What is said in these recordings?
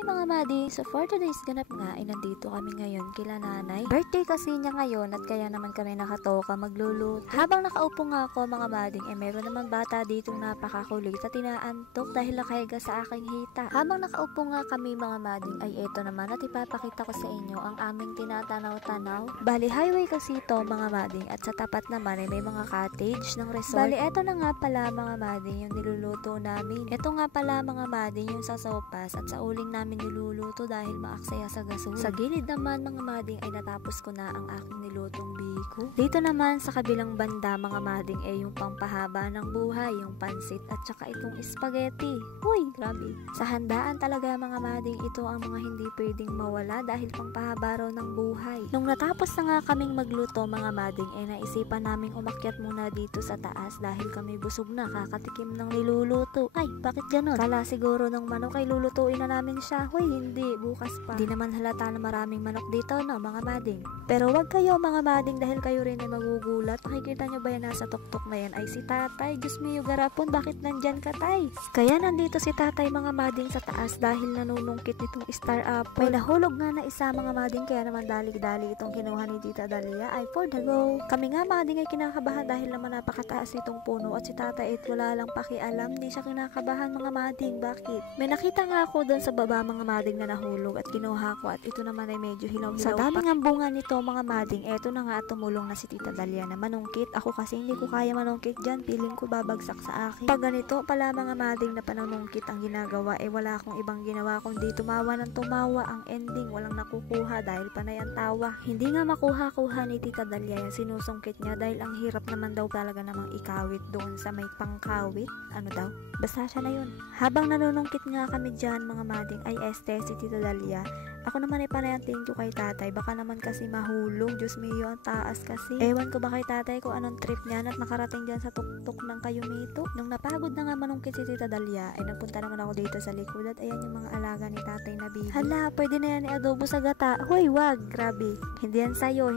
Hi mga mading! So for today's ganap nga ay nandito kami ngayon kila nanay. Birthday kasi niya ngayon at kaya naman kami nakatoka magluluto. Habang nakaupo nga ako mga mading meron naman bata ditong napakakulit at inaantok dahil nakahiga sa aking hita. Habang nakaupo nga kami mga mading ay eto naman at ipapakita ko sa inyo ang aming tinatanaw-tanaw. Bali highway kasi ito mga mading at sa tapat naman ay may mga cottage ng resort. Bali eto na nga pala mga mading yung niluluto namin. Eto nga pala mga mading yung sa sopas at sa uling namin niluluto dahil maaksaya sa gasol. Sa gilid naman mga mading ay natapos ko na ang aking nilutong biko. Dito naman sa kabilang banda mga mading yung pampahaba ng buhay, yung pansit at saka itong spaghetti. Uy, grabe. Sa handaan talaga mga mading ito ang mga hindi pwedeng mawala dahil pampahaba raw ng buhay. Nung natapos na nga kaming magluto mga mading naisipan naming umakyat muna dito sa taas dahil kami busog na kakatikim ng niluluto. Ay, bakit ganun? Kala siguro ng manok ay lulutuin na namin siya. Hoy, hindi. Bukas pa. Di naman halata na maraming manok dito, no, mga mading. Pero wag kayo, mga mading, dahil kayo rin ay magugulat. Nakikita nyo ba yan nasa tuktok na yan? Ay, si tatay. Diyos mio, garapon, bakit nandyan ka, tay? Kaya nandito si tatay, mga mading, sa taas dahil nanunungkit itong star apple. May nahulog nga na isa, mga mading, kaya naman dali-dali itong kinuha ni Tita Dalia ay for the go. Kami nga, mading, ay kinakabahan dahil naman napakataas itong puno at si tatay ay wala lang pakialam. Di siya kinakabahan, mga mading. Bakit? May nakita nga ako doon sa baba mga mading na nahulog at kinuha ko at ito naman ay medyo hilaw-hilaw. Sa daming ang bunga nito mga mading, eto na nga at tumulong na si Tita Dalia na manungkit. Ako kasi hindi ko kaya manungkit dyan, feeling ko babagsak sa akin. Pag ganito pala mga mading na pananungkit ang ginagawa, wala akong ibang ginawa kundi tumawa ng tumawa. Ang ending, walang nakukuha dahil panay ang tawa. Hindi nga makuha-kuha ni Tita Dalia yung sinusungkit niya dahil ang hirap naman daw talaga namang ikawit doon sa may pangkawit. Ano daw? Basta siya na yun. Habang nanunungkit nga kami dyan mga mading ay si Tita Dalia. Ako naman ay panay thank you kay tatay. Baka naman kasi mahulog. Diyos mio, ang taas kasi. Ewan ko ba kay tatay kung anong trip niya at nakarating dyan sa tuktok ng kayumito. Nung napagod na nga manungkit si Tita Dalia ay nagpunta naman ako dito sa likod at ayan yung mga alaga ni tatay na bibi. Hala, pwede na yan i-adobo sa gata. Hoy, wag, grabe. Hindi yan sayo,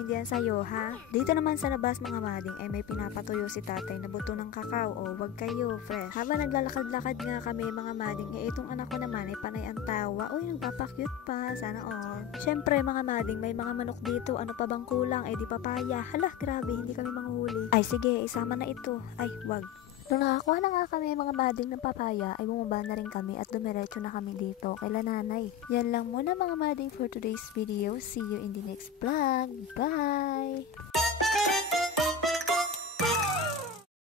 ha? Dito naman sa labas mga mading ay may pinapatuyo si tatay na buto ng kakao. O, wag kayo, fresh. Habang naglalakad-lakad nga kami mga mading, itong anak ko naman ay panay ang tawa. Uy, nagpapakyut pa. Sana all. Syempre mga mading, may mga manok dito. Ano pa bang kulang? Di papaya. Hala, grabe, hindi kami manghuli. Ay, sige, isama na ito. Ay, wag. Nung nakakuha na nga kami mga mading ng papaya, ay bumaba na rin kami at dumiretso na kami dito kay nanay. Yan lang muna mga mading for today's video. See you in the next vlog. Bye!